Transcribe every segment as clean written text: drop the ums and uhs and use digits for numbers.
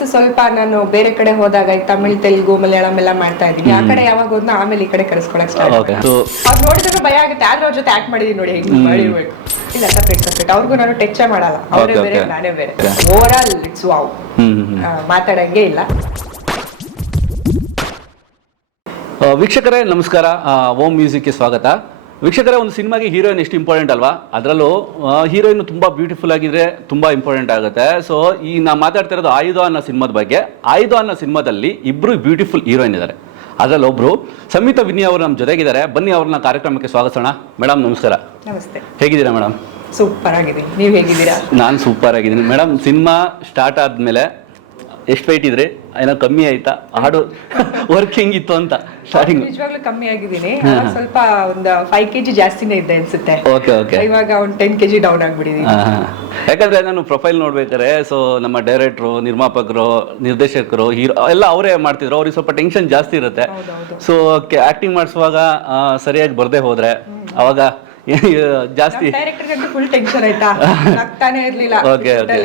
Means ಸ್ವಲ್ಪ ನಾನು ಬೇರೆ ಕಡೆ ಹೋದಾಗ ಈ ತಮಿಳ್ ತೆಲುಗು ಮಲಯಾಳಂ ಎಲ್ಲ ಮಾಡ್ತಾ ಇದ್ದೀನಿ. ಆ ಕಡೆ ಯಾವಾಗ ಹೋದ್ನ ಆಮೇಲೆ ಈ ಕಡೆ ಕರೆಸ್ಕೊಳಕ್ ಸ್ಟಾರ್ಟ್ ಓಕೆ. ಅವ್ರು ನೋಡಿದ್ರೆ ಭಯ ಆಗುತ್ತೆ, ಆದ್ರೆ ಅವ್ರ ಜೊತೆ ಆಕ್ಟ್ ಮಾಡಿದೀನಿ ನೋಡಿ ಹೆಂಗ್ ಮಾಡಿರ್ಬೇಕು. ಇಲ್ಲ ಸಪ್ರೇಟ್ ಅವ್ರಿಗೂ ನಾನು ಟಚ್ ಮಾಡಲ್ಲ, ಅವರೇ ಬೇರೆ ನಾನೇ ಬೇರೆ. ಓವರ್ ಆಲ್ ಇಟ್ಸ್ ವಾವ್, ಮಾತಾಡಂಗೆ ಇಲ್ಲ. ವೀಕ್ಷಕರೇ ನಮಸ್ಕಾರ, ಓಂ ಮ್ಯೂಸಿಕ್ಗೆ ಸ್ವಾಗತ. ವೀಕ್ಷಕರೇ, ಒಂದು ಸಿನಿಮಾಗೆ ಹೀರೋಯಿನ್ ಎಷ್ಟು ಇಂಪಾರ್ಟೆಂಟ್ ಅಲ್ವಾ? ಅದರಲ್ಲೂ ಹೀರೋಯಿನ್ ತುಂಬ ಬ್ಯೂಟಿಫುಲ್ ಆಗಿದ್ರೆ ತುಂಬ ಇಂಪಾರ್ಟೆಂಟ್ ಆಗುತ್ತೆ. ಸೊ ಈ ನಾ ಮಾತಾಡ್ತಿರೋದು ಆಯುಧ ಅನ್ನೋ ಸಿನಿಮಾದ ಬಗ್ಗೆ. ಆಯುಧ ಅನ್ನೋ ಸಿನಿಮಾದಲ್ಲಿ ಇಬ್ಬರು ಬ್ಯೂಟಿಫುಲ್ ಹೀರೋಯಿನ್ ಇದ್ದಾರೆ. ಅದರಲ್ಲಿ ಒಬ್ಬರು ಸಂಹಿತಾ ವಿನಿ ಅವರು ನಮ್ಮ ಜೊತೆಗಿದ್ದಾರೆ. ಬನ್ನಿ ಅವ್ರನ್ನ ಕಾರ್ಯಕ್ರಮಕ್ಕೆ ಸ್ವಾಗತಿಸೋಣ. ಮೇಡಮ್ ನಮಸ್ಕಾರ. ನಮಸ್ತೆ. ಹೇಗಿದ್ದೀರಾ ಮೇಡಮ್? ಸೂಪರ್ ಆಗಿದ್ದೀನಿ, ನೀವು ಹೇಗಿದ್ದೀರಾ? ನಾನು ಸೂಪರ್ ಆಗಿದ್ದೀನಿ ಮೇಡಮ್. ಸಿನಿಮಾ ಸ್ಟಾರ್ಟ್ ಆದಮೇಲೆ ಎಷ್ಟು ವೆಯ್ಟ್ ಇದ್ರಿ? ಏನೋ ಕಮ್ಮಿ ಆಯ್ತಾ? ಹಾಡು ವರ್ಕ್ ಹೆಂಗಿತ್ತು ಅಂತ ಸ್ಟಾರ್ಟಿಂಗ್? ನಿಜವಾಗ್ಲೂ ಕಮ್ಮಿ ಆಗಿದ್ದೀನಿ, ಸ್ವಲ್ಪ ಒಂದು 5 kg ಜಾಸ್ತಿನೇ ಇದ್ದೆ ಅನ್ಸುತ್ತೆ. Okay okay. ಇವಾಗ ಒಂದು 10 kg ಡೌನ್ ಆಗ್ಬಿಟ್ಟಿದ್ದೀನಿ. ಯಾಕಂದ್ರೆ ನಾನು ಪ್ರೊಫೈಲ್ ನೋಡ್ಬೇಕಾರೆ ಸೊ ನಮ್ಮ ಡೈರೆಕ್ಟ್ರು, ನಿರ್ಮಾಪಕರು, ನಿರ್ದೇಶಕರು, ಹೀರೋ ಎಲ್ಲ ಅವರೇ ಮಾಡ್ತಿದ್ರು. ಅವ್ರಿಗೆ ಸ್ವಲ್ಪ ಟೆನ್ಷನ್ ಜಾಸ್ತಿ ಇರುತ್ತೆ. ಸೊ ಆಕ್ಟಿಂಗ್ ಮಾಡಿಸುವಾಗ ಸರಿಯಾಗಿ ಬರ್ದೇ ಹೋದ್ರೆ ಅವಾಗ ಜಾಸ್ತಿ ಡೈರೆಕ್ಟರ್ ಫುಲ್ ಟೆನ್ಷನ್ ಆಯ್ತಾ, ನಗ್ತಾನೆ ಇರ್ಲಿಲ್ಲ. Okay okay.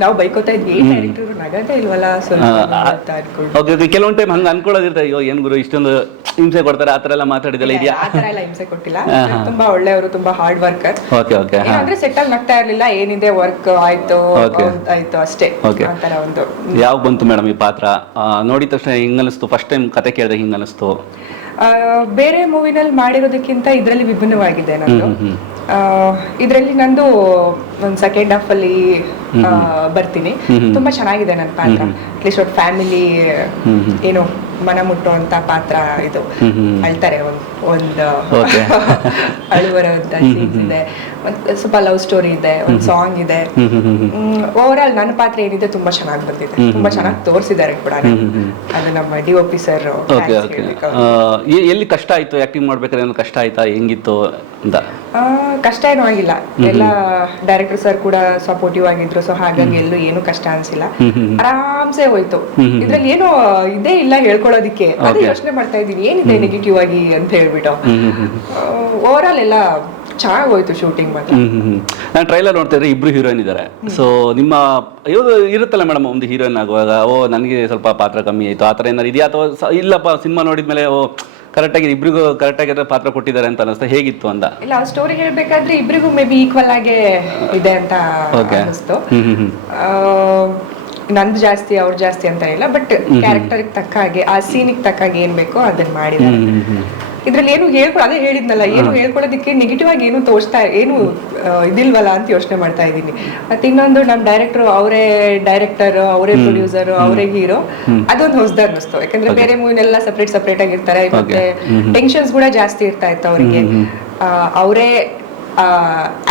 ನಾವು ಬೈಕೋತಾ ಇದ್ವಿ, ಡೈರೆಕ್ಟರ್ ನಗದೇ ಇಲ್ವಲ್ಲ ಸ್ವಲ್ಪ ಅಂತ ಅನ್ಕೊಂಡು. Okay okay. ಕೆಲವೊಂದು ಟೈಮ್ ಹಂಗೆ ಅನ್ಕೊಳ್ಳೋದಿರ್ತಾರೆ, ಅಯ್ಯೋ ಏನ್ ಗುರು ಇಷ್ಟೊಂದು ಹಿಂಸೆ ಕೊಡ್ತಾರೆ, ಆತರ ಎಲ್ಲ ಮಾತಾಡಿದಲ್ಲ ಇದೆಯಾ? ಆತರ ಎಲ್ಲ ಹಿಂಸೆ ಕೊಟ್ಟಿಲ್ಲ, ತುಂಬಾ ಒಳ್ಳೆಯವರು, ತುಂಬಾ ಹಾರ್ಡ್ ವರ್ಕರ್. Okay okay. ಅಂದ್ರೆ ಸೆಟ್ ಅಲ್ಲಿ ನಗ್ತಾ ಇರ್ಲಿಲ್ಲ, ಏನಿದೆ ವರ್ಕ್ ಆಯ್ತು ಆಯ್ತು ಅಷ್ಟೇ. ಆತರ ಒಂದು. ಯಾವಾಗ ಬಂತು ಮೇಡಮ್ ಈ ಪಾತ್ರ? ನೋಡಿದ ತಕ್ಷಣ ಹಿಂಗ ಅನಿಸ್ತು? ಫಸ್ಟ್ ಟೈಮ್ ಕತೆ ಕೇಳಿದಾಗ ಹಿಂಗ ಅನಿಸ್ತು? ಬೇರೆ ಮೂವಿನಲ್ಲಿ ಮಾಡಿರೋದಕ್ಕಿಂತ ಇದ್ರಲ್ಲಿ ವಿಭಿನ್ನವಾಗಿದೆ ನಂದು. ಇದ್ರಲ್ಲಿ ನಂದು ಒಂದು ಸೆಕೆಂಡ್ ಹಾಫ್ ಅಲ್ಲಿ ಬರ್ತೀನಿ. ತುಂಬಾ ಚೆನ್ನಾಗಿದೆ ನನ್ನ ಪಾತ್ರ. ಅಟ್ಲೀಸ್ಟ್ ಒಂದು ಫ್ಯಾಮಿಲಿ ಏನು ಮನ ಮುಟ್ಟುವಂತ ಪಾತ್ರ ಇದು. ಅಳ್ತಾರೆ, ಒಂದು ಅಳುವರಂತ ಸೀನ್ಸ್ ಇದೆ, ಸ್ವಲ್ಪ ಲವ್ ಸ್ಟೋರಿ ಇದೆ, ಒಂದು ಸಾಂಗ್ ಇದೆ. ಓವರ್ ಆಲ್ ನನ್ನ ಪಾತ್ರ ಏನಿದೆ ತುಂಬಾ ಚೆನ್ನಾಗಿ ಬಂದಿದೆ, ತುಂಬಾ ಚೆನ್ನಾಗಿ ತೋರಿಸಿದ್ದಾರೆ ಕೂಡ. ಅದು ನಮ್ಮ DOP ಸರ್. ಎಲ್ಲಿ ಕಷ್ಟ ಆಯ್ತು ಆಕ್ಟಿಂಗ್ ಮಾಡ್ಬೇಕಾದ್ರೆ? ಕಷ್ಟ ಆಯ್ತಾ? ಹೆಂಗಿತ್ತು ಅಂತ? ಕಷ್ಟ ಏನೂ ಆಗಿಲ್ಲ, ಎಲ್ಲ ಡೈರೆಕ್ಟರ್ ಸರ್ ಕೂಡ ಸಪೋರ್ಟಿವ್ ಆಗಿದ್ರು. ಸೊ ಹಾಗಾಗಿ ಎಲ್ಲೂ ಏನು ಕಷ್ಟ ಅನ್ಸಿಲ್ಲ, ಆರಾಮ್ಸೆ ಹೋಯ್ತು. ಇದ್ರಲ್ಲಿ ಏನು ಇದೇ ಇಲ್ಲ ಹೇಳ್ಕೊಳ್ಳೋದಿಕ್ಕೆ. ಅದೇ ಯೋಚನೆ ಮಾಡ್ತಾ ಇದ್ದೀನಿ, ಏನಿದೆ ನೆಗೆಟಿವ್ ಆಗಿ ಅಂತ ಹೇಳ್ಬಿಟ್ಟು. ಓವರ್ ಆಲ್ ಎಲ್ಲ ಚೆನ್ನಾಗಿ ಹೋಯ್ತು ಶೂಟಿಂಗ್ ಮಾತ್ರ. ನಾನು ಟ್ರೈಲರ್ ನೋಡ್ತಾ ಇದ್ರೆ ಇಬ್ರು ಹೀರೋಯಿನ್ ಇದ್ದಾರೆ. ಸೊ ನಿಮ್ಮ ಇರುತ್ತಲ್ಲ ಮೇಡಮ್, ಒಂದು ಹೀರೋಯಿನ್ ಆಗುವಾಗ ನನಗೆ ಸ್ವಲ್ಪ ಪಾತ್ರ ಕಮ್ಮಿ ಆಯ್ತು ಆ ಥರ ಏನಾರು ಇದೆಯಾ? ಅಥವಾ ಇಲ್ಲಪ್ಪ ಸಿನಿಮಾ ನೋಡಿದ್ಮೇಲೆ ಕರೆಕ್ಟಾಗಿ ಇಬ್ರಿಗೂ ಕರೆಕ್ಟಾಗಿ ಪಾತ್ರ ಕೊಟ್ಟಿದ್ದಾರೆ ಅಂತ ಅನಿಸ್ತಾ? ಹೇಗಿತ್ತು ಅಂತ? ಇಲ್ಲ, ಸ್ಟೋರಿ ಹೇಳ್ಬೇಕಾದ್ರೆ ಇಬ್ರಿಗೂ ಮೇ ಬಿ ಈಕ್ವಲ್ ಆಗೇ ಇದೆ ಅಂತ ಅನಿಸ್ತು. ನಂದು ಜಾಸ್ತಿ ಅವ್ರು ಜಾಸ್ತಿ ಅಂತ ಇಲ್ಲ, ಬಟ್ ಕ್ಯಾರೆಕ್ಟರ್ಗೆ ತಕ್ಕ ಹಾಗೆ, ಆ ಸೀನಿಗೆ ತಕ್ಕ ಹಾಗೆ ಏನ್ ಬೇಕೋ ಅದನ್ನ ಮಾಡಿದ್ದಾರೆ. ಇದ್ರಲ್ಲಿ ಏನು ಅದೇ ಹೇಳಿದ್ನಲ್ಲ, ಏನು ಹೇಳ್ಕೊಳ್ಳೋದಕ್ಕೆ ನೆಗೆಟಿವ್ ಆಗಿ ಏನು ತೋರಿಸ್ತಾ ಏನು ಇದಿಲ್ವಲ್ಲ ಅಂತ ಯೋಚನೆ ಮಾಡ್ತಾ ಇದ್ದೀನಿ. ಮತ್ತೆ ಇನ್ನೊಂದು ನಮ್ಮ ಡೈರೆಕ್ಟರ್, ಅವರೇ ಡೈರೆಕ್ಟರ್, ಅವರೇ ಪ್ರೊಡ್ಯೂಸರ್, ಅವರೇ ಹೀರೋ, ಅದೊಂದು ಹೊಸದಾಗಿ ಅನಿಸ್ತು. ಯಾಕಂದ್ರೆ ಬೇರೆ ಮೂವಿನೆಲ್ಲ ಸಪ್ರೇಟ್ ಆಗಿರ್ತಾರೆ, ಮತ್ತೆ ಟೆನ್ಷನ್ಸ್ ಕೂಡ ಜಾಸ್ತಿ ಇರ್ತಾ ಇತ್ತು ಅವರಿಗೆ. ಅವರೇ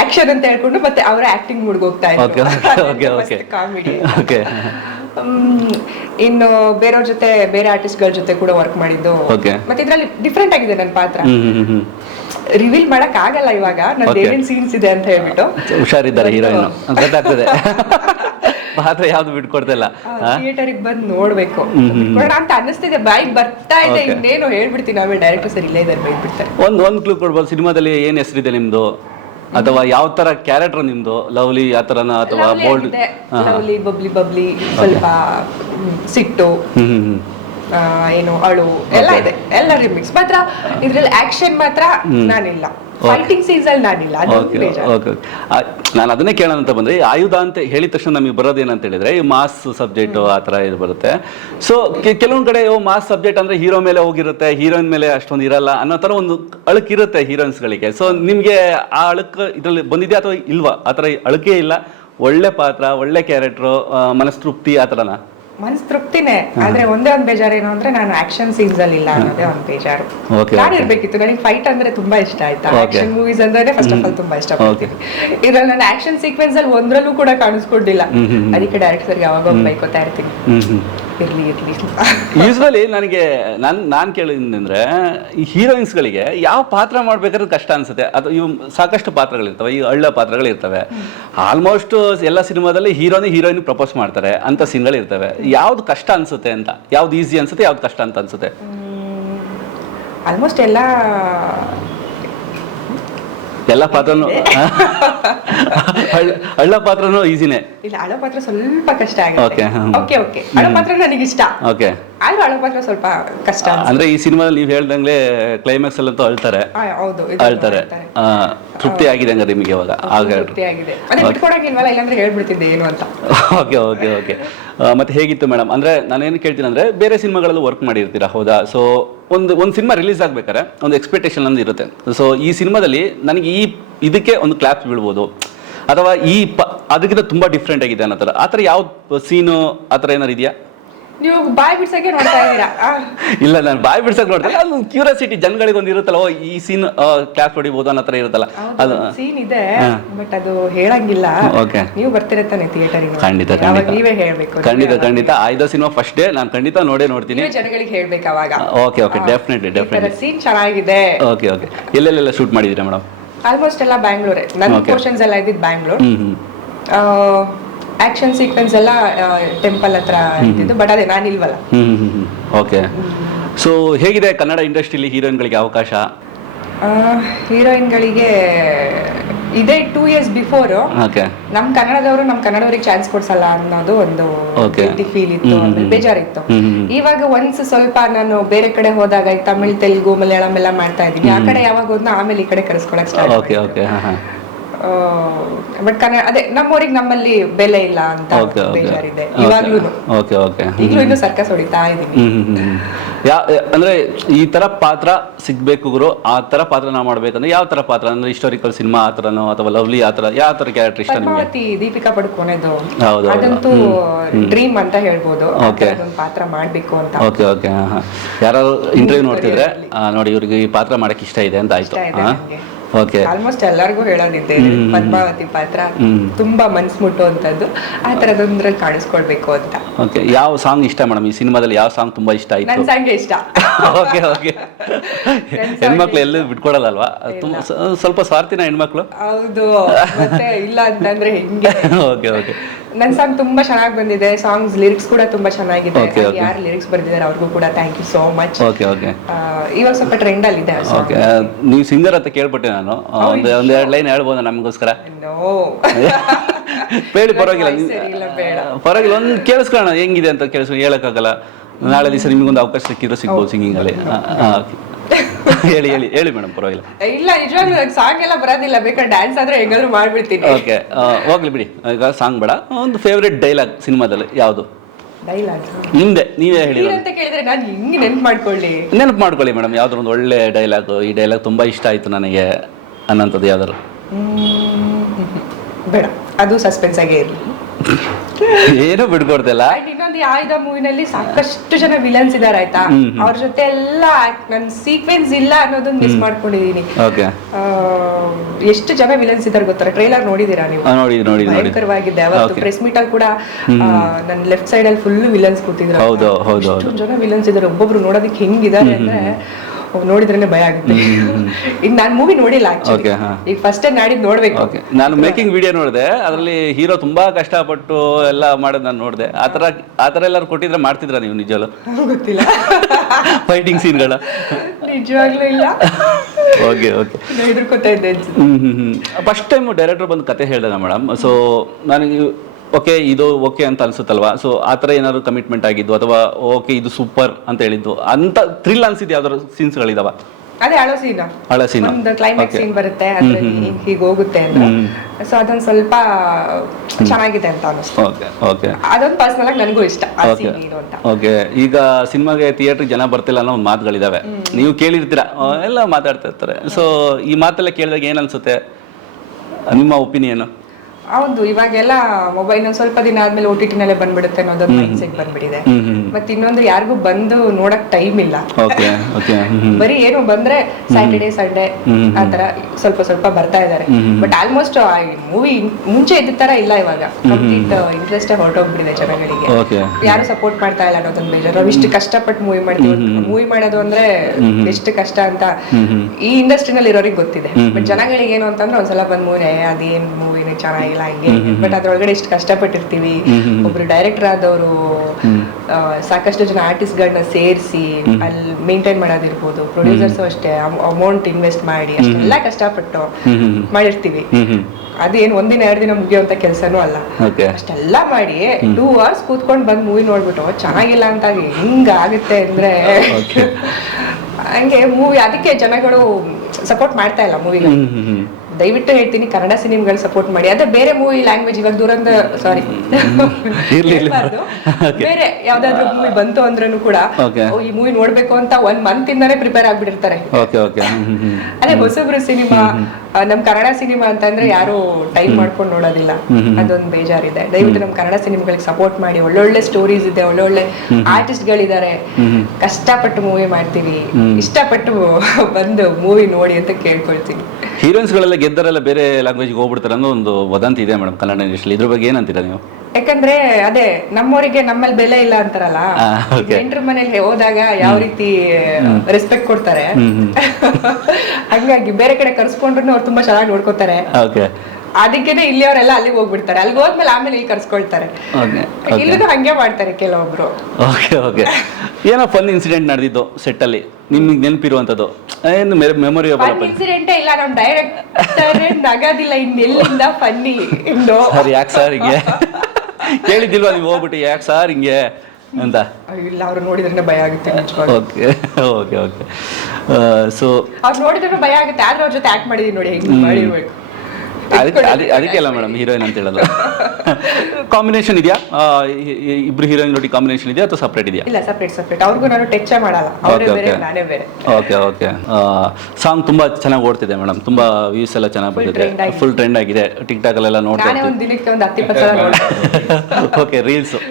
ಆಕ್ಷನ್ ಅಂತ ಹೇಳ್ಕೊಂಡು ಮತ್ತೆ ಅವರ ಆಕ್ಟಿಂಗ್ ಮುಡ್ಗೋಗ್ತಾ ಇತ್ತು, ಕಾಮಿಡಿ. ಇನ್ನು ಬೇರೆಯವ್ರ ಜೊತೆ, ಬೇರೆ ಆರ್ಟಿಸ್ಟ್ ಗಳ ಜೊತೆ ಕೂಡ ವರ್ಕ್ ಮಾಡಿದ್ದು. ಮತ್ತೆ ಇದ್ರಲ್ಲಿ ಡಿಫ್ರೆಂಟ್ ಆಗಿದೆ ನನ್ನ ಪಾತ್ರ. ರಿವೀಲ್ ಮಾಡಕ್ ಆಗಲ್ಲ ಇವಾಗ ನಂದು ಏನೇನ್ ಸೀನ್ಸ್ ಇದೆ ಅಂತ ಹೇಳ್ಬಿಟ್ಟು. ಹುಷಾರಿದ್ದಾರೆ ಹೀರೋಯಿನ್, ಗೊತ್ತಾಗ್ತದೆ ಪಾತ್ರ ಯಾವ್ದು ಬಿಟ್ಕೊಡ್ತಿಲ್ಲ. ಥಿಯೇಟರ್ಗೆ ಬಂದು ನೋಡ್ಬೇಕು ಅಂತ ಅನ್ನಿಸ್ತಿದೆ, ಬಾಯಿಗೆ ಬರ್ತಾ ಇದೆ. ಇನ್ನೇನು ಹೇಳ್ಬಿಡ್ತೀನಿ, ಆಮೇಲೆ ಡೈರೆಕ್ಟರ್ ಸರ್ ಇಲ್ಲೇ ಇದ್ದಾರೆ, ಬೈದ್ಬಿಡ್ತಾರೆ. ಒಂದ್ ಕ್ಲೂ ಕೊಡ್ಬೋದು, ಸಿನಿಮಾದಲ್ಲಿ ಏನ್ ಹೆಸರಿದೆ ನಿಮ್ದು? ಅಥವಾ ಯಾವ ತರ ಕ್ಯಾರೆಕ್ಟರ್ ನಿಮ್ದು? ಲವ್ಲಿ ಆ ತರನ ಅಥವಾ ಬೋಲ್ಡ್? ಲವ್ಲಿ, ಬಬ್ಲಿ, ಸ್ವಲ್ಪ ಸಿಟ್ಟು, ಏನು ಅಳು ಎಲ್ಲ ಇದೆ, ಎಲ್ಲ ರಿಮಿಕ್ಸ್. ಮಾತ್ರ ಇದ್ರಲ್ಲಿ ಆಕ್ಷನ್ ಮಾತ್ರ ನಾನಿಲ್ಲ, ಫೈಟಿಂಗ್ ಸೀನ್ಸ್ ಅಲ್ಲಿ ನಾನಿಲ್ಲ. ನಾನು ಅದನ್ನೇ ಕೇಳೋಣ ಅಂತ ಬಂದ್ರೆ, ಆಯುಧ ಅಂತ ಹೇಳಿದ ತಕ್ಷಣ ನಮಗೆ ಬರೋದೇನಂತ ಹೇಳಿದ್ರೆ ಈ ಮಾಸ್ ಸಬ್ಜೆಕ್ಟ್ ಆ ತರ ಇದು ಬರುತ್ತೆ. ಸೊ ಕೆಲವೊಂದ್ ಕಡೆ ಮಾಸ್ ಸಬ್ಜೆಕ್ಟ್ ಅಂದ್ರೆ ಹೀರೋ ಮೇಲೆ ಹೋಗಿರುತ್ತೆ, ಹೀರೋಯಿನ್ ಮೇಲೆ ಅಷ್ಟೊಂದು ಇರಲ್ಲ ಅನ್ನೋ ತರ ಒಂದು ಅಳುಕ್ ಇರುತ್ತೆ ಹೀರೋಯಿನ್ಸ್ ಗಳಿಗೆ. ಸೊ ನಿಮ್ಗೆ ಆ ಅಳುಕ್ ಇದ್ರಲ್ಲಿ ಬಂದಿದೆ ಅಥವಾ ಇಲ್ವಾ? ಆ ತರ ಅಳುಕೇ ಇಲ್ಲ, ಒಳ್ಳೆ ಪಾತ್ರ, ಒಳ್ಳೆ ಕ್ಯಾರೆಕ್ಟರ್, ಮನಸ್ತೃಪ್ತಿ ಆ ತರನ? ಮನಸ್ತೃಪ್ತಿನೇ. ಆದ್ರೆ ಒಂದೇ ಒಂದ್ ಬೇಜಾರು ಏನು ಅಂದ್ರೆ ನಾನು ಆಕ್ಷನ್ ಸೀನ್ಸ್ ಅಲ್ಲಿ ಇಲ್ಲ ಅನ್ನೋದೇ ಒಂದ್ ಬೇಜಾರು. ನಾನು ಇರ್ಬೇಕಿತ್ತು, ನನಗೆ ಫೈಟ್ ಅಂದ್ರೆ ತುಂಬಾ ಇಷ್ಟ ಆಯ್ತಾ. ಆಕ್ಷನ್ ಮೂವೀಸ್ ಅಂದ್ರೆ ಫಸ್ಟ್ ಆಫ್ ಆಲ್ ತುಂಬಾ ಇಷ್ಟ ಪಡ್ತೀನಿ. ಇದ್ರಲ್ಲಿ ನಾನು ಆಕ್ಷನ್ ಸೀಕ್ವೆನ್ಸ್ ಅಲ್ಲಿ ಒಂದ್ರಲ್ಲೂ ಕೂಡ ಕಾಣಿಸ್ಕೊಂಡಿಲ್ಲ. ಅದಕ್ಕೆ ಡೈರೆಕ್ಟರ್ ಯಾವಾಗ ಬೈಕೋತಾ ಇರ್ತೀನಿ, ಇರ್ಲಿ. ಯೂಸ್ವಲಿ ನನಗೆ ನಾನ್ ಕೇಳಿದ್ರೆ ಈ ಹೀರೋಯಿನ್ಸ್ ಗಳಿಗೆ ಯಾವ ಪಾತ್ರ ಮಾಡ್ಬೇಕಾದ್ರೆ ಕಷ್ಟ ಅನ್ಸುತ್ತೆ? ಅದು ಇವು ಸಾಕಷ್ಟು ಪಾತ್ರಗಳಿರ್ತವೆ, ಈ ಒಳ್ಳೆ ಪಾತ್ರಗಳಿರ್ತವೆ. ಆಲ್ಮೋಸ್ಟ್ ಎಲ್ಲ ಸಿನಿಮಾದಲ್ಲಿ ಹೀರೋಯಿನ್ ಪ್ರಪೋಸ್ ಮಾಡ್ತಾರೆ ಅಂತ ಸೀನ್ಗಳು ಇರ್ತವೆ. ಯಾವ್ದು ಕಷ್ಟ ಅನ್ಸುತ್ತೆ ಅಂತ? ಯಾವ್ದು ಈಸಿ ಅನ್ಸುತ್ತೆ, ಯಾವ್ದು ಕಷ್ಟ ಅಂತ ಅನ್ಸುತ್ತೆ? ಆಲ್ಮೋಸ್ಟ್ ಎಲ್ಲ ಎಲ್ಲ ಪಾತ್ರನೂ ಹಳ್ಳ ಪಾತ್ರನೂ ಈಸಿನೇ. ಇಲ್ಲ, ಅಳೋ ಪಾತ್ರ ಸ್ವಲ್ಪ ಕಷ್ಟ ಆಗುತ್ತೆ. Okay, ಓಕೆ ಓಕೆ, ಅಳೋ ಪಾತ್ರ ನನಗೆ ಇಷ್ಟ. ಓಕೆ, ಆದ್ರೂ ಅಳೋ ಪಾತ್ರ ಸ್ವಲ್ಪ ಕಷ್ಟ ಅನ್ಸುತ್ತೆ. ಅಂದ್ರೆ ಈ ಸಿನಿಮಾದಲ್ಲಿ ನೀವು ಹೇಳ್ದಂಗೆ ಕ್ಲೈಮ್ಯಾಕ್ಸ್ ಅಲ್ಲಂತೂ ಅಳ್ತಾರೆ. ಹೌದು, ಅಳ್ತಾರೆ. ತೃಪ್ತಿ ಆಗಿದೆ ಹಂಗಾರೆ ನಿಮಗೆ ಇವಾಗ? ತೃಪ್ತಿ ಆಗಿದೆ. ಅದೇ ಬಿಟ್ಕೊಡಂಗಿಲ್ವಲ್ಲ, ಇಲ್ಲಾಂದ್ರೆ ಹೇಳ್ಬಿಡ್ತಿದ್ದೆ ಏನು ಅಂತ. Okay okay okay. ಮತ್ತೆ ಹೇಗಿತ್ತು ಮೇಡಮ್? ಅಂದ್ರೆ ನಾನೇನು ಕೇಳ್ತೀನಿ ಅಂದ್ರೆ, ಬೇರೆ ಸಿನಿಮಾಗಳಲ್ಲೂ ವರ್ಕ್ ಮಾಡಿರ್ತೀರಾ, ಹೌದಾ? ಸೊ ಒಂದು ಸಿನಿಮಾ ರಿಲೀಸ್ ಆಗ್ಬೇಕಾದ್ರೆ ಒಂದು ಎಕ್ಸ್ಪೆಕ್ಟೇಷನ್ ಅಂತ ಇರುತ್ತೆ. ಸೊ ಈ ಸಿನಿಮಾದಲ್ಲಿ ನನಗೆ ಇದಕ್ಕೆ ಒಂದು ಕ್ಲಾಪ್ಸ್ ಬೀಳ್ಬೋದು, ಅಥವಾ ಅದಕ್ಕಿಂತ ತುಂಬಾ ಡಿಫ್ರೆಂಟ್ ಆಗಿದೆ ಅನ್ನೋ ಥರ, ಆ ಥರ ಯಾವ ಸೀನು ಆ ಥರ ಏನಾರು ಇದೆಯಾ? ನೀವು ಬಾಯ್ ಬಿಡ್ಸಕ್ಕೆ ನೋಡ್ತಾ ಇದ್ದೀರಾ? ಇಲ್ಲ, ನಾನು ಬಾಯ್ ಬಿಡ್ಸಕ್ ನೋಡ್ತೀನಿ. ಅದು ಕ್ಯೂರಿಯಾಸಿಟಿ ಜನಗಳಿಗೆ ಒಂದು ಇರುತ್ತಲ್ಲ, ಈ ಸೀನ್ ಕ್ಲಾಸ್ ಹೊಡಿಬಹುದು ಅನ್ನೋ ತರ ಇರುತ್ತಲ್ಲ, ಅದು ಸೀನ್ ಇದೆ. ಬಟ್ ಅದು ಹೇಳಂಗಿಲ್ಲ. ಓಕೆ, ನೀವು ಬರ್ತಿರತ್ತಾನೆ ಥಿಯೇಟರಿಗೆ? ಖಂಡಿತ ನೀವೇ ಹೇಳ್ಬೇಕು. ಖಂಡಿತ ಆಯ್ದ ಸಿನಿಮಾ ಫಸ್ಟ್ ಡೇ ನಾನು ಖಂಡಿತ ನೋಡ್ತೀನಿ. ಜನಗಳಿಗೆ ಹೇಳ್ಬೇಕು ಅವಾಗ. ಓಕೆ ಓಕೆ, ಡೆಫಿನೆಟ್ಲಿ ಸೀನ್ ಚೆನ್ನಾಗಿದೆ. Okay okay. ಎಲ್ಲೆಲ್ಲ ಶೂಟ್ ಮಾಡಿದ್ರಿ ಮೇಡಮ್? ಆಲ್ಮೋಸ್ಟ್ ಎಲ್ಲ ಬ್ಯಾಂಗ್ಳೂರೇ. ನನ್ನ ಪೋರ್ಷನ್ಸ್ ಎಲ್ಲ ಇದ್ದಿದ್ದು ಬ್ಯಾಂಗ್ಳೂರ್. ಆಕ್ಷನ್ ಸೀಕ್ವೆನ್ಸ್ ಎಲ್ಲ ಟೆಂಪಲ್ ಹತ್ರ ಇದ್ದಿದ್ದು. ಬಟ್ ಅದೇ ನಾನು ಇಲ್ವಲ್ಲ. ಓಕೆ. ಸೊ ಹೇಗಿದೆ ಕನ್ನಡ ಇಂಡಸ್ಟ್ರಿಲಿ ಹೀರೋಯಿನ್ಗಳಿಗೆ ಅವಕಾಶ? ಹೀರೋಯಿನ್ಗಳಿಗೆ ಇದೇ 2 years ಬಿಫೋರ್ ನಮ್ ಕನ್ನಡದವ್ರಿಗೆ ಚಾನ್ಸ್ ಕೊಡ್ಸಲ್ಲ ಅನ್ನೋದು ಒಂದು ಫೀಲ್ ಇತ್ತು, ಬೇಜಾರಿತ್ತು. ಇವಾಗ ಒನ್ಸ್ ಸ್ವಲ್ಪ ನಾನು ಬೇರೆ ಕಡೆ ಹೋದಾಗ ತಮಿಳ್, ತೆಲುಗು, ಮಲಯಾಳಂ ಎಲ್ಲ ಮಾಡ್ತಾ ಇದ್ದೀನಿ. ಆ ಕಡೆ ಯಾವಾಗ ಹೋದ್ನ ಆಮೇಲೆ ಈ ಕಡೆ ಕರೆಸ್ಕೊಳಕ್ ಸ್ಟಾರ್ಟ್. ಬಟ್ ಅದೇ ನಮ್ಮೂರಿಗೆ ನಮ್ಮಲ್ಲಿ ಬೆಲೆ ಇಲ್ಲ ಅಂತ ಬೇಜಾರಿದೆ ಇವಾಗ್ಲೂ. ಈಗಲೂ ಇನ್ನು ಸರ್ಕಸ್ ಹೊಡಿತಾ ಇದೀನಿ. ಅಂದ್ರೆ ಈ ತರ ಪಾತ್ರ ಸಿಗ್ಬೇಕು ಗುರು, ಆ ತರ ಪಾತ್ರ ನಾವು ಮಾಡ್ಬೇಕಂದ್ರೆ ಯಾವ ತರ ಪಾತ್ರ? ಅಂದ್ರೆ ಹಿಸ್ಟಾರಿಕಲ್ ಸಿನಿಮಾ ಆತರನೋ ಅಥವಾ ಲವ್ಲಿ ಆತರ ಯಾವ ತರ ಕ್ಯಾರೆಕ್ಟರ್ ಇಷ್ಟ ನಿಮಗೆ? ಪದ್ಮಾವತಿ, ದೀಪಿಕಾ ಪಡುಕೋನೆದು ಅದಂತೂ ಡ್ರೀಮ್ ಅಂತ ಹೇಳ್ಬೋದು. ಅದೊಂದು ಪಾತ್ರ ಮಾಡ್ಬೇಕು ಅಂತ. Okay okay. ಯಾರು ಇಂಟರ್ವ್ಯೂ ನೋಡ್ತಿದ್ರೆ ನೋಡಿ ಇವ್ರಿಗೆ ಈ ಪಾತ್ರ ಮಾಡಕ್ ಇಷ್ಟ ಇದೆ ಅಂತ ಆಯ್ತು. ಓಕೆ, ಆಲ್ಮೋಸ್ಟ್ ಎಲ್ಲರಿಗೂ ಹೇಳೋದಿದ್ದೆ ಪದ್ಮಾವತಿ ಪಾತ್ರ ತುಂಬಾ ಮನ್ಸ್ ಮುಟ್ಟುವಂತದ್ದು, ಆ ತರದೊಂದ್ರಲ್ಲಿ ಕಾಣಿಸ್ಕೊಳ್ಬೇಕು ಅಂತ. ಓಕೆ, ಯಾವ ಸಾಂಗ್ ಇಷ್ಟ ಮೇಡಮ್ ಈ ಸಿನಿಮಾದಲ್ಲಿ? ಯಾವ ಸಾಂಗ್ ತುಂಬಾ ಇಷ್ಟ ಆಯ್ತು? ನನ್ನ ಸಾಂಗ್ ಇಷ್ಟ. Okay okay. ಹೆಣ್ಮಕ್ಳು ಎಲ್ಲೂ ಬಿಟ್ಕೊಡಲ್ಲಲ್ವಾ? ಸ್ವಲ್ಪ ಸ್ವಾರ್ಥಿನ ಹೆಣ್ಮಕ್ಳು. ಹೌದು, ಮತ್ತೆ ಇಲ್ಲ ಅಂತಂದ್ರೆ ಹೆಂಗೆ? Okay okay. ನನ್ನ ಸಾಂಗ್ ತುಂಬಾ ಚೆನ್ನಾಗಿ ಬಂದಿದೆ. ಸಾಂಗ್ಸ್ ಲಿರಿಕ್ಸ್ ಕೂಡ ತುಂಬಾ ಚೆನ್ನಾಗಿದೆ. ಯಾರು ಲಿರಿಕ್ಸ್ ಬರ್ದಿದ್ದಾರೆ ಅವ್ರಿಗೂ ಕೂಡ thank you so much. Okay okay. ಇವಾಗ ಸ್ವಲ್ಪ ಟ್ರೆಂಡ್ ಅಲ್ಲಿ ಇದೆ. ಓಕೆ, ನೀವು ಸಿಂಗರ್ ಅಂತ ಕೇಳ್ಪಟ್ಟೆ ನಾನು. ಒಂದೆರಡು ಲೈನ್ ಹೇಳ್ಬೋದಾ ನಮಗೋಸ್ಕರ? ಹೇಳಿ, ಪರವಾಗಿಲ್ಲ. ಒಂದು ಕೇಳಿಸ್ಕೊಳ್ಳೋಣ ಹೆಂಗಿದೆ ಅಂತ. ಹೇಳಕ್ಕಾಗಲ್ಲ, ನಾಳೆ ದಿವಸ ನಿಮಗೊಂದು ಅವಕಾಶ ಸಿಕ್ಕಿದ್ರು ಸಿಗ್ಬೋದು ಸಿಂಗಿಂಗ್ ಅಲ್ಲಿ. ಹೇಳಿ ಮೇಡಮ್, ಪರವಾಗಿಲ್ಲ. ಇಲ್ಲ, ನಿಜವಾಗ್ಲೂ ಸಾಂಗ್ ಎಲ್ಲ ಬರೋದಿಲ್ಲ. ಬೇಕಾದ್ರೆ ಡ್ಯಾನ್ಸ್ ಆದ್ರೆ ಹೆಂಗಾದ್ರೂ ಮಾಡ್ಬಿಡ್ತೀನಿ. ಓಕೆ, ಹೋಗ್ಲಿ ಬಿಡಿ, ಈಗ ಸಾಂಗ್ ಬೇಡ. ಒಂದು ಫೇವ್ರೆಟ್ ಡೈಲಾಗ್ ಸಿನಿಮಾದಲ್ಲಿ ಯಾವುದು? ಡೈಲಾಗ್ ನಿಮ್ದೆ, ನೀವೇ ಹೇಳಿ ಅಂತ ಕೇಳಿದ್ರೆ ನಾನು ಹಿಂಗೆ ನೆನ್ಪು ಮಾಡ್ಕೊಳ್ಳಿ ಮೇಡಮ್. ಯಾವ್ದಾದ್ರು ಒಂದು ಒಳ್ಳೆ ಡೈಲಾಗ್, ಈ ಡೈಲಾಗ್ ತುಂಬಾ ಇಷ್ಟ ಆಯ್ತು ನನಗೆ ಅನ್ನೋಂಥದ್ದು ಯಾವ್ದಾದ್ರು? ಬೇಡ, ಅದು ಸಸ್ಪೆನ್ಸ್ ಆಗೇ ಇರಲಿ. ಏನೋ ಬಿಡ್ಕೊಡ್ತಿಲ್ಲ. ಇನ್ನೊಂದು ಆಯುಧ ಮೂವಿನಲ್ಲಿ ಸಾಕಷ್ಟು ಜನ ವಿಲನ್ಸ್ ಇದಾರೆ ಆಯ್ತಾ, ಅವ್ರ ಜೊತೆ ಎಲ್ಲ ನನ್ ಸೀಕ್ವೆನ್ಸ್ ಇಲ್ಲ ಅನ್ನೋದನ್ನ ಮಿಸ್ ಮಾಡ್ಕೊಂಡಿದೀನಿ. ಎಷ್ಟು ಜನ ವಿಲನ್ಸ್ ಇದಾರೆ ಗೊತ್ತಾ? ಟ್ರೈಲರ್ ನೋಡಿದೀರಾ ನೀವು? ಭಯಂಕರವಾಗಿದೆ. ಅವತ್ತು ಪ್ರೆಸ್ ಮೀಟ್ ಅಲ್ಲಿ ಕೂಡ ನನ್ನ ಲೆಫ್ಟ್ ಸೈಡ್ ಅಲ್ಲಿ ಫುಲ್ ವಿಲನ್ಸ್ ಕೂತಿದ್ರು. ಎಷ್ಟು ಜನ ವಿಲನ್ಸ್ ಇದಾರೆ, ಒಬ್ಬೊಬ್ರು ನೋಡೋದಕ್ಕೆ ಹೆಂಗಿದ್ದಾರೆ ಅಂದ್ರೆ ನೋಡಿದ್ರೇನೆ ಭಯ ಆಗುತ್ತೆ. ಈಗ ನಾನು ಮೂವಿ ನೋಡಿಲ್ಲ ಆಕ್ಚುಲಿ, ಈಗ ಫಸ್ಟ್ ಟೈಮ್ ನಾಡಿದ್ದು ನೋಡ್ಬೇಕು. ನಾನು ಮೇಕಿಂಗ್ ವಿಡಿಯೋ ನೋಡಿದೆ, ಅದರಲ್ಲಿ ಹೀರೋ ತುಂಬಾ ಕಷ್ಟಪಟ್ಟು ಎಲ್ಲ ಮಾಡೋದು ನಾನು ನೋಡಿದೆ. ಆತರ ಎಲ್ಲರೂ ಕೊಟ್ಟಿದ್ರೆ ಮಾಡ್ತಿದ್ರ ನೀವು? ನಿಜವಲ್ಲೂ ಗೊತ್ತಿಲ್ಲ. ಫೈಟಿಂಗ್ ಸೀನ್ಗಳ ನಿಜವಾಗ್ಲೂ ಇಲ್ಲ. Okay okay. ಹೆದರ್ಕೋತಾ ಇದ್ದೆ. ಫಸ್ಟ್ ಟೈಮ್ ಡೈರೆಕ್ಟರ್ ಬಂದು ಕತೆ ಹೇಳಿದ ಮೇಡಮ್. ಸೊ ನನಗೆ ಓಕೆ ಇದು ಓಕೆ ಅಂತ ಅನ್ಸುತ್ತಲ್ವಾ? ಸೊ ಆ ಥರ ಏನಾದ್ರು ಕಮಿಟ್ಮೆಂಟ್ ಆಗಿದ್ದು, ಅಥವಾ ಓಕೆ ಇದು ಸೂಪರ್ ಅಂತ ಹೇಳಿದ್ದು ಅಂತ ಥ್ರಿಲ್ ಅನ್ಸಿದ್ದು ಯಾವ್ದಾದ್ರು ಸೀನ್ಸ್ಗಳಿದಾವ? ಅದೇ ಹಳೋ ಸೀನ್ ಒಂದು ಕ್ಲೈಮ್ಯಾಕ್ಸ್ ಸೀನ್ ಬರುತ್ತೆ, ಹೀಗೆ ಹೋಗುತ್ತೆ ಅಂತ. ಸೊ ಅದೊಂದು ಸ್ವಲ್ಪ ಚೆನ್ನಾಗಿದೆ ಅಂತ ಅನಿಸ್ತು. ಓಕೆ, ಅದೊಂದು ಪರ್ಸನಲ್ ಆಗಿ ನನಗೂ ಇಷ್ಟ ಆ ಸೀನ್ ಇದು ಅಂತ. ಓಕೆ, ಈಗ ಸಿನಿಮಾಗೆ ಥಿಯೇಟರ್ ಜನ ಬರ್ತಿಲ್ಲ ಅನ್ನೋ ಒಂದು ಮಾತುಗಳಿದಾವೆ, ನೀವು ಕೇಳಿರ್ತೀರಾ, ಎಲ್ಲ ಮಾತಾಡ್ತಾ ಇರ್ತಾರೆ. ಸೊ ಈ ಮಾತೆಲ್ಲ ಕೇಳಿದಾಗ ಏನ್ ಅನ್ಸುತ್ತೆ, ನಿಮ್ಮ ಒಪಿನಿಯನ್? ಹೌದು, ಇವಾಗೆಲ್ಲ ಮೊಬೈಲ್ ಸ್ವಲ್ಪ ದಿನ ಆದ್ಮೇಲೆ OTT ನಲ್ಲೇ ಬಂದ್ಬಿಡುತ್ತೆ ಅನ್ನೋದೊಂದು ಮೈಂಡ್ ಸೆಟ್ ಬಂದ್ಬಿಟ್ಟಿದೆ. ಮತ್ತೆ ಇನ್ನೊಂದು, ಯಾರಿಗೂ ಬಂದು ನೋಡಕ್ ಟೈಮ್ ಇಲ್ಲ. ಬರೀ ಏನು ಬಂದ್ರೆ ಸ್ಯಾಟರ್ಡೇ ಸಂಡೇ ಆತರ ಸ್ವಲ್ಪ ಬರ್ತಾ ಇದಾರೆ. ಬಟ್ ಆಲ್ಮೋಸ್ಟ್ ಮೂವಿ ಮುಂಚೆ ಇದ್ದ ತರ ಇಲ್ಲ ಇವಾಗ. ಕಂಪ್ಲೀಟ್ ಇಂಟ್ರೆಸ್ಟ್ ಹೊರಟೋಗ್ಬಿಟ್ಟಿದೆ ಜನಗಳಿಗೆ. ಯಾರು ಸಪೋರ್ಟ್ ಮಾಡ್ತಾ ಇಲ್ಲ ಅನ್ನೋದೊಂದು ಬೇಜಾರು. ನಾವು ಇಷ್ಟು ಕಷ್ಟಪಟ್ಟು ಮೂವಿ ಮಾಡ್ತೀವಿ. ಮೂವಿ ಮಾಡೋದು ಅಂದ್ರೆ ಎಷ್ಟು ಕಷ್ಟ ಅಂತ ಈ ಇಂಡಸ್ಟ್ರಿನಲ್ಲಿ ಇರೋರಿಗೆ ಗೊತ್ತಿದೆ. ಬಟ್ ಜನಗಳಿಗೆ ಏನು ಅಂತಂದ್ರೆ ಒಂದ್ಸಲ ಬಂದ್ ಮೂವಿ ಅದೇನ್ ಮೂವಿನೇ ಚೆನ್ನಾಗಿಲ್ಲ ಇಲ್ಲ ಹಂಗೆ, ಬಟ್ ಅದ್ರೊಳಗಡೆ ಇಷ್ಟು ಕಷ್ಟಪಟ್ಟಿರ್ತೀವಿ. ಒಬ್ರು ಡೈರೆಕ್ಟರ್ ಆದವರು ಸಾಕಷ್ಟು ಜನ ಆರ್ಟಿಸ್ಟ್ಗಳನ್ನ ಸೇರಿಸಿ ಅಲ್ಲಿ ಮೇಂಟೈನ್ ಮಾಡೋದಿರ್ಬೋದು, ಪ್ರೊಡ್ಯೂಸರ್ಸ್ ಅಷ್ಟೇ ಅಮೌಂಟ್ ಇನ್ವೆಸ್ಟ್ ಮಾಡಿ ಅಷ್ಟೆಲ್ಲ ಕಷ್ಟಪಟ್ಟು ಮಾಡಿರ್ತೀವಿ. ಅದೇನು ಒಂದಿನ 2 ದಿನ ಮುಗಿಯುವಂತ ಕೆಲಸನೂ ಅಲ್ಲ. ಅಷ್ಟೆಲ್ಲ ಮಾಡಿ 2 hours ಕೂತ್ಕೊಂಡು ಬಂದು ಮೂವಿ ನೋಡ್ಬಿಟ್ಟು ಚೆನ್ನಾಗಿಲ್ಲ ಅಂತ ಹೆಂಗ ಆಗುತ್ತೆ ಅಂದ್ರೆ ಹಂಗೆ ಮೂವಿ. ಅದಕ್ಕೆ ಜನಗಳು ಸಪೋರ್ಟ್ ಮಾಡ್ತಾ ಇಲ್ಲ ಮೂವಿಗೆ. ದಯವಿಟ್ಟು ಹೇಳ್ತೀನಿ, ಕನ್ನಡ ಸಿನಿಮಾಗಳು ಸಪೋರ್ಟ್ ಮಾಡಿ. ಅದೇ ಬೇರೆ ಮೂವಿ ಲ್ಯಾಂಗ್ವೇಜ್ ಇವಾಗ ಸಾರಿ ಬೇರೆ ಯಾವ್ದಾದ್ರು ಮೂವಿ ಬಂತು ಅಂದ್ರೂ ಕೂಡ ಈ ಮೂವಿ ನೋಡ್ಬೇಕು ಅಂತ 1 month ಇಂದಾನೇ ಪ್ರಿಪೇರ್ ಆಗ್ಬಿಟ್ಟಿರ್ತಾರೆ. ಅದೇ ಹೊಸಬ್ರು ಸಿನಿಮಾ, ನಮ್ ಕನ್ನಡ ಸಿನಿಮಾ ಅಂತಂದ್ರೆ ಯಾರು ಟೈಮ್ ಮಾಡ್ಕೊಂಡು ನೋಡೋದಿಲ್ಲ. ಅದೊಂದು ಬೇಜಾರಿದೆ. ದಯವಿಟ್ಟು ನಮ್ ಕನ್ನಡ ಸಿನಿಮಾಗಳಿಗೆ ಸಪೋರ್ಟ್ ಮಾಡಿ. ಒಳ್ಳೊಳ್ಳೆ ಸ್ಟೋರೀಸ್ ಇದೆ, ಒಳ್ಳೊಳ್ಳೆ ಆರ್ಟಿಸ್ಟ್ ಗಳಿದ್ದಾರೆ. ಕಷ್ಟಪಟ್ಟು ಮೂವಿ ಮಾಡ್ತೀವಿ, ಇಷ್ಟಪಟ್ಟು ಬಂದು ಮೂವಿ ನೋಡಿ ಅಂತ ಕೇಳ್ಕೊಳ್ತೀನಿ. ಹೀರೋಯಿನ್ಸ್ ಗಳೆಲ್ಲ ಗೆದ್ದರೆಲ್ಲ ಬೇರೆ ಲ್ಯಾಂಗ್ವೇಜ್ ಹೋಗ್ಬಿಡ್ತಾರೆ ಅನ್ನೋ ಒಂದು ವದಂತಿ ಇದೆ ಮೇಡಮ್ ಕನ್ನಡ ಇಂಡಸ್ಟ್ರಿ. ಇದ್ರ ಬಗ್ಗೆ ಏನಂತೀರಾ ನೀವು? ಯಾಕಂದ್ರೆ ಅದೇ ನಮ್ಮವರಿಗೆ ನಮ್ಮಲ್ಲಿ ಬೆಲೆ ಇಲ್ಲ ಅಂತಾರಲ್ಲ, ಎಂಟ್ರ ಮನೇಲಿ ಹೋದಾಗ ಯಾವ ರೀತಿ ರೆಸ್ಪೆಕ್ಟ್ ಕೊಡ್ತಾರೆ, ಹಂಗಾಗಿ ಬೇರೆ ಕಡೆ ಕರ್ಸ್ಕೊಂಡ್ರು ಅವ್ರು ತುಂಬಾ ಚೆನ್ನಾಗಿ ನೋಡ್ಕೋತಾರೆ. ಅದಕ್ಕೇನೆ ಇಲ್ಲಿಯವರೆಲ್ಲ ಅಲ್ಲಿಗೆ ಹೋಗ್ಬಿಡ್ತಾರೆ. ಅಲ್ಲಿಗೆ ಹೋದ್ಮೇಲೆ ಆಮೇಲೆ ಇಲ್ಲಿ ಕರ್ಸ್ಕೊಳ್ತಾರೆ. ಇಲ್ಲೂ ಹಂಗೆ ಮಾಡ್ತಾರೆ ಕೆಲವೊಬ್ರು. ಏನೋ ಫನ್ ಇನ್ಸಿಡೆಂಟ್ ನಡೆದಿದ್ದು ಸೆಟ್ ಅಲ್ಲಿ ನಿಮ್ಗೆ ನೆನಪಿರುವಂತದ್ದು ಏನು ಮೆಮೊರಿಯಬಲ್? ಇನ್ಸಿಡೆಂಟೇ ಇಲ್ಲ, ನಮ್ ಡೈರೆಕ್ಟರ್ ನಗೋದಿಲ್ಲ ಇನ್ನೆಲ್ಲಿಂದ ಫನ್ನಿ. ಸರ್ ಯಾಕೆ ಸರ್ ಹಿಂಗೆ ಕೇಳಿದ್ದಿಲ್ವಾ ನೀವು ಹೋಗ್ಬಿಟ್ಟು ಯಾಕೆ ಸರ್ ಹಿಂಗೆ ಅಂತ? ಇಲ್ಲ, ಅವ್ರು ನೋಡಿದ್ರೆ ಭಯ ಆಗುತ್ತೆ. ಸೊ ಅವ್ರು ನೋಡಿದ್ರೆ ಭಯ ಆಗುತ್ತೆ, ಆದ್ರೆ ಅವ್ರ ಜೊತೆ ಆಕ್ಟ್ ಮಾಡಿದೀನಿ ನೋಡಿ, ಹೆಂಗ್ ಮಾಡಿರ್ಬೇಕು. ಅದಕ್ಕೆಲ್ಲ ಮೇಡಮ್ ಹೀರೋಯಿನ್ ಅಂತ ಹೇಳಲ್ಲ. ಕಾಂಬಿನೇಷನ್ ಇದೆಯಾ? ಇಬ್ರು ಹೀರೋಯಿನ್ ನೋಡಿ ಕಾಂಬಿನೇಷನ್ ಇದೆಯಾ ಅಥವಾ ಸಪ್ರೇಟ್ ಇದೆಯಾ? ಇಲ್ಲ, ಸಪ್ರೇಟ್. ಅವ್ರಿಗೂ ನಾನು ಟಚ್ ಮಾಡಲ್ಲ, ಅವರೇ ಬೇರೆ ನಾನೇ ಬೇರೆ. ಓಕೆ. ಸಾಂಗ್ ತುಂಬಾ ಚೆನ್ನಾಗಿ ಓಡ್ತಿದೆ ಮೇಡಮ್, ತುಂಬಾ ವ್ಯೂಸ್ ಎಲ್ಲ ಚೆನ್ನಾಗಿ ಬಂದಿದೆ, ಫುಲ್ ಟ್ರೆಂಡ್ ಆಗಿದೆ. ಟಿಕ್ ಟಾಕ್ ಅಲ್ಲೆಲ್ಲ ನೋಡ್ತಾ ಇದ್ದೀನಿ, ಒಂದು ದಿನಕ್ಕೆ ಒಂದು 10-20 ಸಲ ನೋಡ್ತೀನಿ. ಓಕೆ,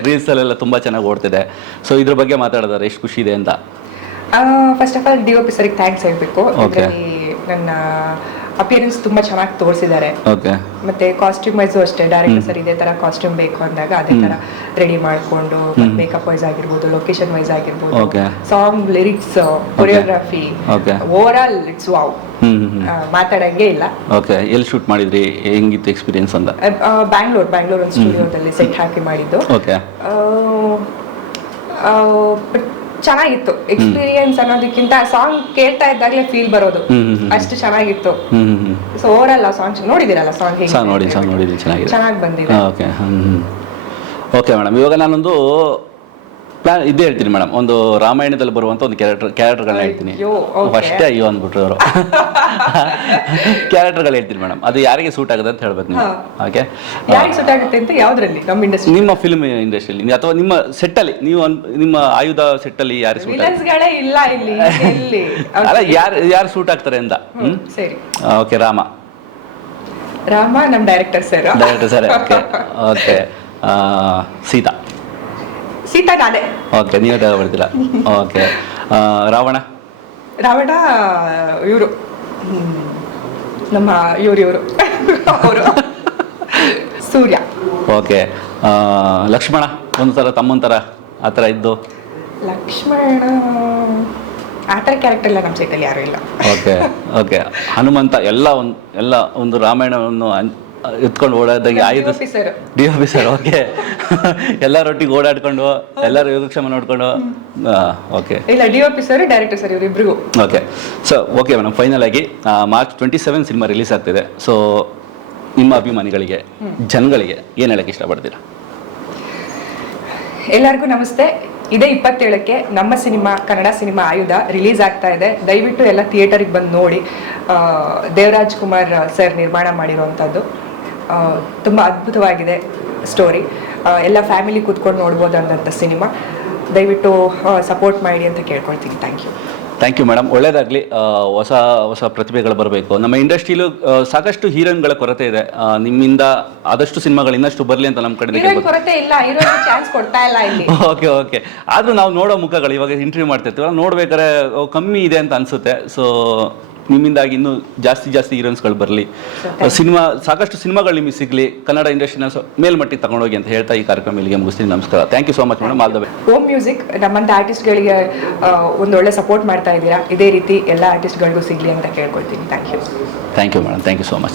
ರೀಲ್ಸ್ ಅಲ್ಲೆಲ್ಲ ತುಂಬಾ ಚೆನ್ನಾಗಿ ಓಡ್ತಿದೆ. ಸೊ ಇದ್ರ ಬಗ್ಗೆ ಮಾತಾಡಿದಾರೆ, ಎಷ್ಟು ಖುಷಿ ಇದೆ ಅಂತ? ಫಸ್ಟ್ ಆಫ್ ಆಲ್ DOP ಸರಿಗೆ ಥ್ಯಾಂಕ್ಸ್ ಹೇಳ್ಬೇಕು. ನನ್ನ ಅಪಿಯರೆನ್ಸ್ ತುಂಬಾ ಚೆನ್ನಾಗಿ ತೋರಿಸಿದ್ದಾರೆ. ಮತ್ತೆ ಕಾಸ್ಟ್ಯೂಮ್ ವೈಸು ಅಷ್ಟೇ, ಡೈರೆಕ್ಟರ್ ಸರ್ ಇದೇ ತರ ಕಾಸ್ಟ್ಯೂಮ್ ಬೇಕು ಅಂದಾಗ ಅದೇ ತರ ರೆಡಿ ಮಾಡ್ಕೊಂಡು, ಮೇಕಪ್ ವೈಸ್ ಆಗಿರ್ಬೋದು, ಲೊಕೇಶನ್ ವೈಸ್ ಆಗಿರ್ಬೋದು, song lyrics, choreography, overall it's wow, ಮಾತಾಡಂಗೆ ಇಲ್ಲ. ಎಲ್ಲಿ ಶೂಟ್ ಮಾಡಿದ್ರಿ, ಹೆಂಗಿತ್ತು ಎಕ್ಸ್ಪೀರಿಯನ್ಸ್ ಅಂತ? ಬ್ಯಾಂಗ್ಳೂರ್ ಒಂದು ಸ್ಟುಡಿಯೋದಲ್ಲಿ ಸೆಟ್ ಹಾಕಿ ಮಾಡಿದ್ದು. ಚೆನ್ನಾಗಿತ್ತು ಎಕ್ಸ್ಪೀರಿಯನ್ಸ್ ಅನ್ನೋದಕ್ಕಿಂತ ಸಾಂಗ್ ಕೇಳ್ತಾ ಇದ್ದಾಗಲೇ ಫೀಲ್ ಬರೋದು, ಅಷ್ಟು ಚೆನ್ನಾಗಿತ್ತು. ಸೊ ಓವರ್ ಆಲ್ ಸಾಂಗ್ ನೋಡಿದಿರಲ್ಲ, ಸಾಂಗ್ ನೋಡಿದ್ದೀನಿ, ಚೆನ್ನಾಗಿ ಬಂದಿದೆ. ಓಕೆ ಮೇಡಮ್, ಇವಾಗ ನಾನೊಂದು ಪ್ಲಾನ್ ಇದೇ ಹೇಳ್ತೀನಿ ಮೇಡಮ್. ಒಂದು ರಾಮಾಯಣದಲ್ಲಿ ಬರುವಂತ ಒಂದು ಕ್ಯಾರೆಕ್ಟರ್ಗಳನ್ನ ಹೇಳ್ತೀನಿ. ಫಸ್ಟೇ ಅಯ್ಯೋ ಅಂದ್ಬಿಟ್ರು ಅವರು. ಕ್ಯಾರೆಕ್ಟರ್ಗಳು ಹೇಳ್ತೀನಿ ಮೇಡಮ್, ಅದು ಯಾರಿಗೆ ಸೂಟ್ ಆಗುತ್ತೆ ಅಂತ ಹೇಳ್ಬೇಕು ನೀವು. ಓಕೆ, ಯಾರಿಗೆ ಸೂಟ್ ಆಗುತ್ತೆ ಅಂತ? ಯಾವ್ದ್ರಲ್ಲಿ? ನಮ್ಮ ಇಂಡಸ್ಟ್ರಿ, ನಿಮ್ಮ ಫಿಲ್ಮ್ ಇಂಡಸ್ಟ್ರಿಯಲ್ಲಿ ಅಥವಾ ನಿಮ್ಮ ಸೆಟ್ ಅಲ್ಲಿ, ನೀವು ನಿಮ್ಮ ಆಯುಧ ಸೆಟ್ ಅಲ್ಲಿ ಯಾರು ಸೂಟ್ ಆಗುತ್ತೆ? ಇಲ್ಲ ಇಲ್ಲಿ ಅಲ್ಲ, ಯಾರು ಸೂಟ್ ಆಗ್ತಾರೆ ಅಂತ. ಸರಿ, ಓಕೆ. ರಾಮ ನಮ್ಮ ಡೈರೆಕ್ಟರ್ ಸರ್. ಓಕೆ. ಸೀತಾ ನಾನೇ. ಓಕೆ, ನೀವೇ ತಗೊಬರ್ತೀರಾ? ಓಕೆ. ರಾವಣ ಇವರು ನಮ್ಮ ಇವರು ಅವರು ಸೂರ್ಯ. ಓಕೆ. ಲಕ್ಷ್ಮಣ ಒಂಥರ ತಮ್ಮಂತರ ಆ ಥರ ಇದ್ದು. ಲಕ್ಷ್ಮಣ ಆ ಥರ ಕ್ಯಾರೆಕ್ಟರ್ ಎಲ್ಲ ನಮ್ಮ ಸೈಟಲ್ಲಿ ಯಾರು ಇಲ್ಲ. ಓಕೆ. ಹನುಮಂತ ಎಲ್ಲ ಒಂದು ರಾಮಾಯಣವನ್ನು ಎತ್ಕೊಂಡು ಓಡಾದಾಗ ಆಯುಧ DOP ಸರ್. ಓಕೆ. ಎಲ್ಲರೊಟ್ಟಿಗೆ ಓಡಾಡ್ಕೊಂಡು ಎಲ್ಲರೂ ಯೋಗಕ್ಷೇಮ ನೋಡ್ಕೊಂಡು. ಓಕೆ. ಇಲ್ಲ, DOP ಸರ್, ಡೈರೆಕ್ಟರ್ ಸರ್, ಇವರಿಬ್ರಿಗೂ. Okay. So okay madam, final ಆಗಿ March 27 ಸಿನಿಮಾ ರಿಲೀಸ್ ಆಗ್ತಿದೆ. ಸೊ ನಿಮ್ಮ ಅಭಿಮಾನಿಗಳಿಗೆ, ಜನಗಳಿಗೆ ಏನು ಹೇಳಕ್ಕೆ ಇಷ್ಟಪಡ್ತೀರಾ? ಎಲ್ಲರಿಗೂ ನಮಸ್ತೆ. ಇದೇ 27ಕ್ಕೆ ನಮ್ಮ ಸಿನಿಮಾ, ಕನ್ನಡ ಸಿನಿಮಾ ಆಯುಧ ರಿಲೀಸ್ ಆಗ್ತಾ ಇದೆ. ದಯವಿಟ್ಟು ಎಲ್ಲ ಥಿಯೇಟರಿಗೆ ಬಂದು ನೋಡಿ. ದೇವರಾಜ್ ಕುಮಾರ್ ಸರ್ ನಿರ್ಮಾಣ ಮಾಡಿರುವಂಥದ್ದು. ತುಂಬ ಅದ್ಭುತವಾಗಿದೆ ಸ್ಟೋರಿ. ಎಲ್ಲ ಫ್ಯಾಮಿಲಿ ಕೂತ್ಕೊಂಡು ನೋಡ್ಬೋದಂಥ ಸಿನಿಮಾ. ದಯವಿಟ್ಟು ಸಪೋರ್ಟ್ ಮಾಡಿ ಅಂತ ಕೇಳ್ಕೊಳ್ತೀನಿ. Thank you madam. ಒಳ್ಳೇದಾಗಲಿ. ಹೊಸ ಪ್ರತಿಭೆಗಳು ಬರಬೇಕು ನಮ್ಮ ಇಂಡಸ್ಟ್ರಿಲೂ. ಸಾಕಷ್ಟು ಹೀರೋಯಿನ್ಗಳ ಕೊರತೆ ಇದೆ. ನಿಮ್ಮಿಂದ ಆದಷ್ಟು ಸಿನಿಮಾಗಳು ಇನ್ನಷ್ಟು ಬರಲಿ ಅಂತ ನಮ್ಮ ಕಡೆ ಕೊರತೆ ಇಲ್ಲ, ಚಾನ್ಸ್ ಕೊಡ್ತಾ ಇಲ್ಲ ಇಲ್ಲಿ. ಓಕೆ. ಆದ್ರೂ ನಾವು ನೋಡೋ ಮುಖಗಳು, ಇವಾಗ ಇಂಟರ್ವ್ಯೂ ಮಾಡ್ತಿರ್ತೀವಲ್ಲ, ನೋಡ್ಬೇಕಾದ್ರೆ ಕಮ್ಮಿ ಇದೆ ಅಂತ ಅನ್ಸುತ್ತೆ. ಸೊ ನಿಮ್ಮಿಂದಾಗಿ ಇನ್ನೂ ಜಾಸ್ತಿ ಹೀರೋಯಿನ್ಸ್ಗಳು ಬರಲಿ, ಸಾಕಷ್ಟು ಸಿನಿಮಾಗಳು ನಿಮಗೆ ಸಿಗಲಿ, ಕನ್ನಡ ಇಂಡಸ್ಟ್ರಿನ ಮೇಲ್ಮಟ್ಟಿಗೆ ತಗೊಂಡೋಗಿ ಅಂತ ಹೇಳ್ತಾ ಈ ಕಾರ್ಯಕ್ರಮ ಇಲ್ಲಿಗೆ ಮುಗಿಸ್ತೀನಿ. ನಮಸ್ಕಾರ. Thank you so much madam. All the best. Om music ನಮ್ಮಂಥ ಆರ್ಟಿಸ್ಟ್ಗಳಿಗೆ ಒಂದು ಒಳ್ಳೆ ಸಪೋರ್ಟ್ ಮಾಡ್ತಾ ಇದ್ದೀರಾ. ಇದೇ ರೀತಿ ಎಲ್ಲ ಆರ್ಟಿಸ್ಟ್ಗಳಿಗೂ ಸಿಗಲಿ ಅಂತ ಕೇಳ್ಕೊಳ್ತೀನಿ. Thank you madam. Thank you so much.